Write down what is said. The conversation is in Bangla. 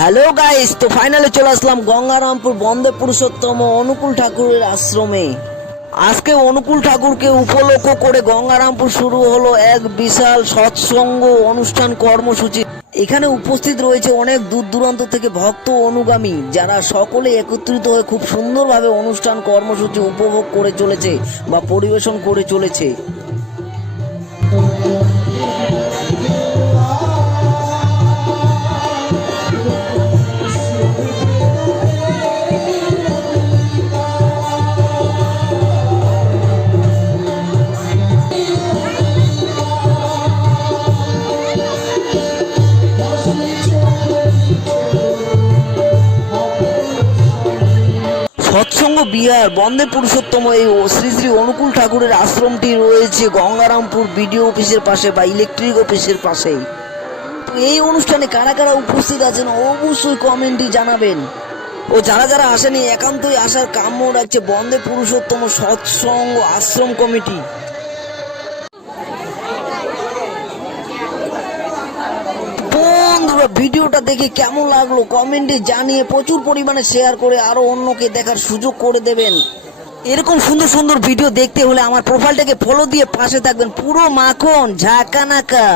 হ্যালো গাইস, তো ফাইনালি চলে আসলাম গঙ্গারামপুর বন্দে পুরুষোত্তম অনুকূল ঠাকুরের আশ্রমে। আজকে অনুকূল ঠাকুরকে উপলক্ষ করে গঙ্গারামপুর শুরু হলো এক বিশাল সৎসঙ্গ অনুষ্ঠান কর্মসূচি। এখানে উপস্থিত রয়েছে অনেক দূর দূরান্ত থেকে ভক্ত অনুগামী, যারা সকলে একত্রিত হয়ে খুব সুন্দরভাবে অনুষ্ঠান কর্মসূচি উপভোগ করে চলেছে বা পরিবেশন করে চলেছে। সৎসঙ্গ বিহার বন্দে পুরুষোত্তম এই শ্রী শ্রী অনুকূল ঠাকুরের আশ্রমটি রয়েছে গঙ্গারামপুর বিডিও অফিসের পাশে বা ইলেকট্রিক অফিসের পাশেই। তো এই অনুষ্ঠানে কারা কারা উপস্থিত আছেন অবশ্যই কমেন্টে জানাবেন। ও যারা যারা আসেনি একান্তই আসার কাম্য রাখছে বন্দে পুরুষোত্তম সৎসঙ্গ আশ্রম কমিটি। বন্ধুরা, ভিডিওটা দেখে কেমন লাগলো কমেন্টে জানিয়ে প্রচুর পরিমাণে শেয়ার করে আরো অন্যকে দেখার সুযোগ করে দেবেন। এরকম সুন্দর সুন্দর ভিডিও দেখতে হলে আমার প্রোফাইলটাকে ফলো দিয়ে পাশে থাকবেন। পুরো মাখন ঝাঁকানাকা।